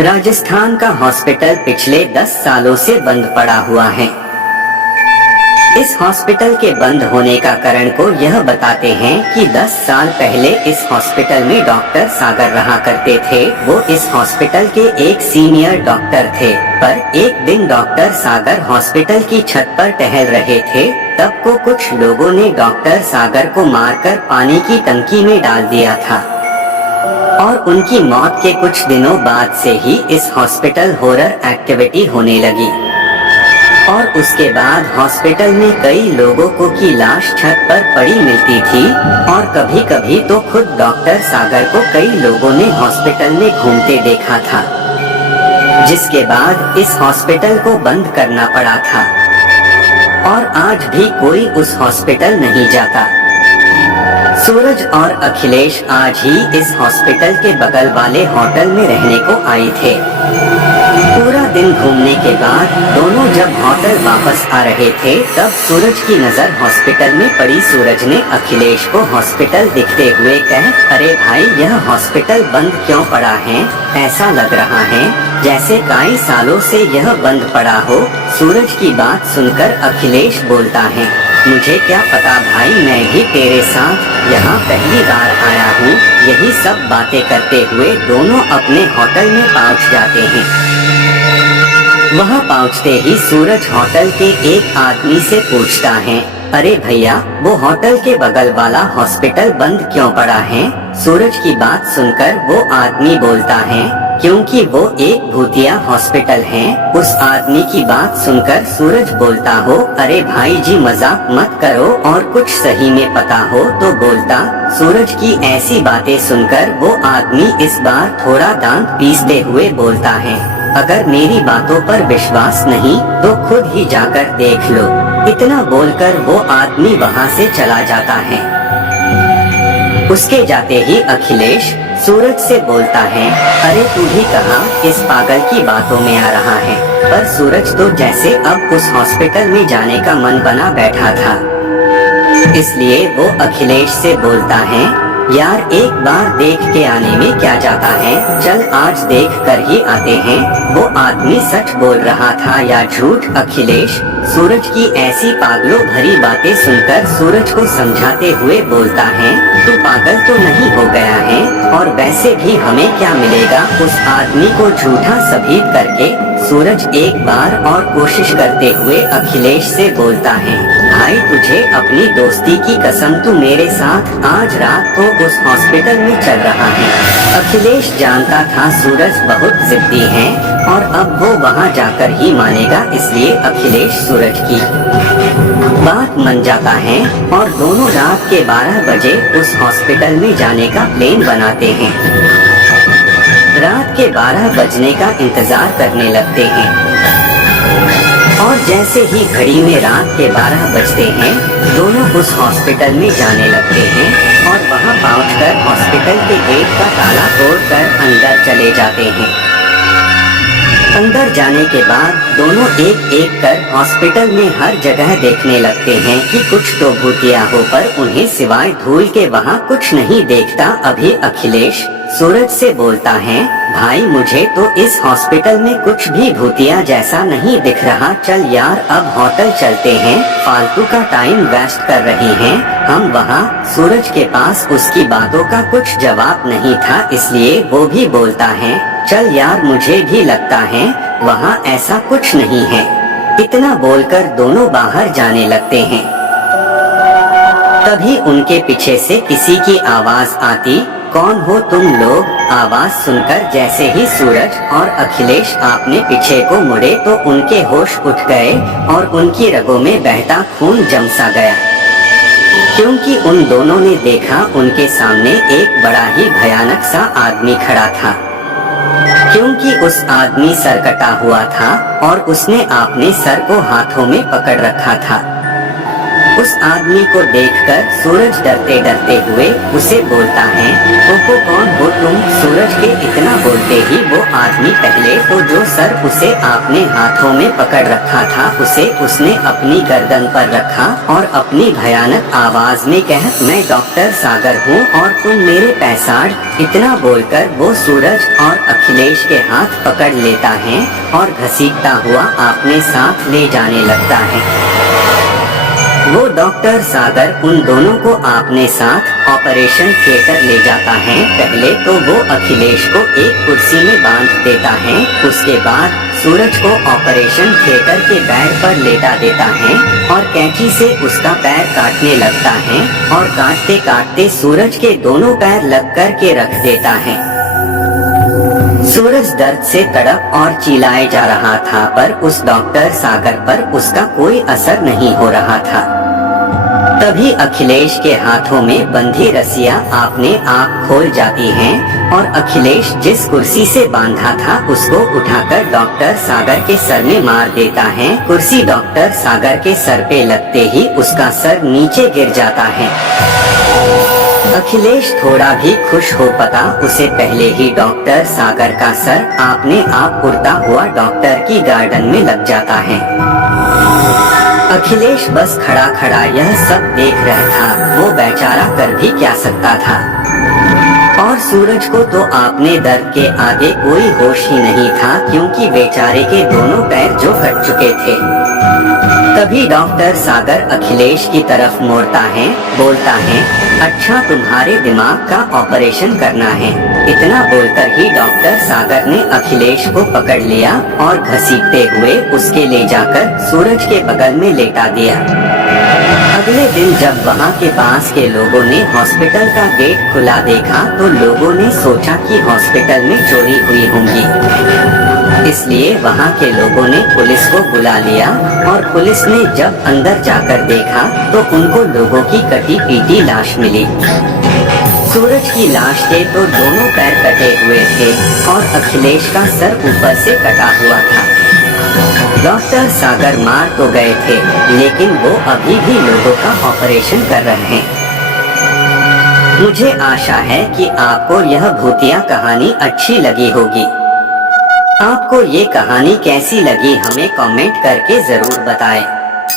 राजस्थान का हॉस्पिटल पिछले 10 सालों से बंद पड़ा हुआ है। इस हॉस्पिटल के बंद होने का कारण को यह बताते हैं कि 10 साल पहले इस हॉस्पिटल में डॉक्टर सागर रहा करते थे। वो इस हॉस्पिटल के एक सीनियर डॉक्टर थे, पर एक दिन डॉक्टर सागर हॉस्पिटल की छत पर टहल रहे थे, तब को कुछ लोगों ने डॉक्टर सागर को मारकर पानी की टंकी में डाल दिया था और उनकी मौत के कुछ दिनों बाद से ही इस हॉस्पिटल हॉरर एक्टिविटी होने लगी और उसके बाद हॉस्पिटल में कई लोगों को की लाश छत पर पड़ी मिलती थी और कभी कभी तो खुद डॉक्टर सागर को कई लोगों ने हॉस्पिटल में घूमते देखा था, जिसके बाद इस हॉस्पिटल को बंद करना पड़ा था और आज भी कोई उस हॉस्पिटल नहीं जाता। सूरज और अखिलेश आज ही इस हॉस्पिटल के बगल वाले होटल में रहने को आए थे। पूरा दिन घूमने के बाद दोनों जब होटल वापस आ रहे थे, तब सूरज की नजर हॉस्पिटल में पड़ी। सूरज ने अखिलेश को हॉस्पिटल दिखते हुए कहा, अरे भाई, यह हॉस्पिटल बंद क्यों पड़ा है? ऐसा लग रहा है जैसे कई सालों से यह बंद पड़ा हो। सूरज की बात सुनकर अखिलेश बोलता है, मुझे क्या पता भाई, मैं भी तेरे साथ यहाँ पहली बार आया हूँ। यही सब बातें करते हुए दोनों अपने होटल में पहुँच जाते हैं। वहाँ पहुँचते ही सूरज होटल के एक आदमी से पूछता है, अरे भैया, वो होटल के बगल वाला हॉस्पिटल बंद क्यों पड़ा है? सूरज की बात सुनकर वो आदमी बोलता है, क्योंकि वो एक भूतिया हॉस्पिटल है। उस आदमी की बात सुनकर सूरज बोलता हो, अरे भाई जी, मजाक मत करो और कुछ सही में पता हो तो बोलता। सूरज की ऐसी बातें सुनकर वो आदमी इस बार थोड़ा दांत पीसते हुए बोलता है, अगर मेरी बातों पर विश्वास नहीं तो खुद ही जाकर देख लो। इतना बोलकर वो आदमी वहाँ से चला जाता है। उसके जाते ही अखिलेश सूरज से बोलता है, अरे तू भी कहाँ इस पागल की बातों में आ रहा है? पर सूरज तो जैसे अब उस हॉस्पिटल में जाने का मन बना बैठा था, इसलिए वो अखिलेश से बोलता है, यार एक बार देख के आने में क्या जाता है, चल आज देख कर ही आते हैं। वो आदमी सच बोल रहा था या झूठ? अखिलेश सूरज की ऐसी पागलों भरी बातें सुनकर सूरज को समझाते हुए बोलता है, तू पागल तो नहीं हो गया है? और वैसे भी हमें क्या मिलेगा उस आदमी को झूठा साबित करके? सूरज एक बार और कोशिश करते हुए अखिलेश से बोलता है, भाई तुझे अपनी दोस्ती की कसम, तू मेरे साथ आज रात को उस हॉस्पिटल में चल रहा है। अखिलेश जानता था सूरज बहुत जिद्दी है और अब वो वहाँ जाकर ही मानेगा, इसलिए अखिलेश सूरज की बात मान जाता है और दोनों रात के 12 बजे उस हॉस्पिटल में जाने का प्लान बनाते हैं। रात के 12 बजने का इंतजार करने लगते हैं और जैसे ही घड़ी में रात के 12 बजते हैं, दोनों उस हॉस्पिटल में जाने लगते हैं और वहां पहुंचकर हॉस्पिटल के गेट का ताला तोड़कर अंदर चले जाते हैं। अंदर जाने के बाद दोनों एक एक कर हॉस्पिटल में हर जगह देखने लगते हैं कि कुछ तो भूतिया हो, पर उन्हें सिवाय धूल के वहाँ कुछ नहीं देखता। अभी अखिलेश सूरज से बोलता है, भाई मुझे तो इस हॉस्पिटल में कुछ भी भूतिया जैसा नहीं दिख रहा, चल यार अब होटल चलते हैं, फालतू का टाइम वेस्ट कर रहे हैं हम वहाँ। सूरज के पास उसकी बातों का कुछ जवाब नहीं था, इसलिए वो भी बोलता है, चल यार मुझे भी लगता है वहाँ ऐसा कुछ नहीं है। इतना बोलकर दोनों बाहर जाने लगते हैं। तभी उनके पीछे से किसी की आवाज आती, कौन हो तुम लोग? आवाज सुनकर जैसे ही सूरज और अखिलेश अपने पीछे को मुड़े तो उनके होश उठ गए और उनकी रगों में बहता खून जम सा गया, क्योंकि उन दोनों ने देखा उनके सामने एक बड़ा ही भयानक सा आदमी खड़ा था। क्योंकि उस आदमी सर कटा हुआ था और उसने अपने सर को हाथों में पकड़ रखा था। उस आदमी को देखकर सूरज डरते डरते हुए उसे बोलता है, "ओहो, कौन हो तुम?" सूरज के इतना बोलते ही वो आदमी पहले तो जो सर उसे आपने हाथों में पकड़ रखा था उसे उसने अपनी गर्दन पर रखा और अपनी भयानक आवाज में कहा, "मैं डॉक्टर सागर हूँ और तुम मेरे पैसाड़।" इतना बोलकर वो सूरज और अखिलेश के हाथ पकड़ लेता है और घसीटता हुआ अपने साथ ले जाने लगता है। वो डॉक्टर सागर उन दोनों को अपने साथ ऑपरेशन थिएटर ले जाता है। पहले तो वो अखिलेश को एक कुर्सी में बांध देता है, उसके बाद सूरज को ऑपरेशन थिएटर के बेड पर लेटा देता है और कैंची से उसका पैर काटने लगता है और काटते काटते सूरज के दोनों पैर लग कर के रख देता है। सूरज दर्द से तड़प और चिल्लाए जा रहा था, पर उस डॉक्टर सागर पर उसका कोई असर नहीं हो रहा था। तभी अखिलेश के हाथों में बंधी रस्सियां अपने आप खोल जाती हैं और अखिलेश जिस कुर्सी से बांधा था उसको उठाकर डॉक्टर सागर के सर में मार देता है। कुर्सी डॉक्टर सागर के सर पे लगते ही उसका सर नीचे गिर जाता है। अखिलेश थोड़ा भी खुश हो पता उसे पहले ही डॉक्टर सागर का सर अपने आप उड़ता हुआ डॉक्टर की गार्डन में लग जाता है। अखिलेश बस खड़ा खड़ा यह सब देख रहा था, वो बेचारा कर भी क्या सकता था। और सूरज को तो अपने दर्द के आगे कोई होश ही नहीं था, क्योंकि बेचारे के दोनों पैर जो कट चुके थे। तभी डॉक्टर सागर अखिलेश की तरफ मोड़ता है, बोलता है, "अच्छा, तुम्हारे दिमाग का ऑपरेशन करना है।" इतना बोलकर ही डॉक्टर सागर ने अखिलेश को पकड़ लिया और घसीटते हुए उसके ले जाकर सूरज के बगल में लेटा दिया। अगले दिन जब वहाँ के पास के लोगों ने हॉस्पिटल का गेट खुला देखा तो लोगों ने सोचा कि हॉस्पिटल में चोरी हुई होंगी, इसलिए वहाँ के लोगों ने पुलिस को बुला लिया और पुलिस ने जब अंदर जाकर देखा तो उनको लोगों की कटी पीटी लाश मिली। सूरज की लाश के तो दोनों पैर कटे हुए थे और अखिलेश का सर ऊपर से कटा हुआ था। डॉक्टर सागर मार तो गए थे, लेकिन वो अभी भी लोगों का ऑपरेशन कर रहे हैं। मुझे आशा है कि आपको यह भूतिया कहानी अच्छी लगी होगी। आपको ये कहानी कैसी लगी हमें कमेंट करके जरूर बताएं।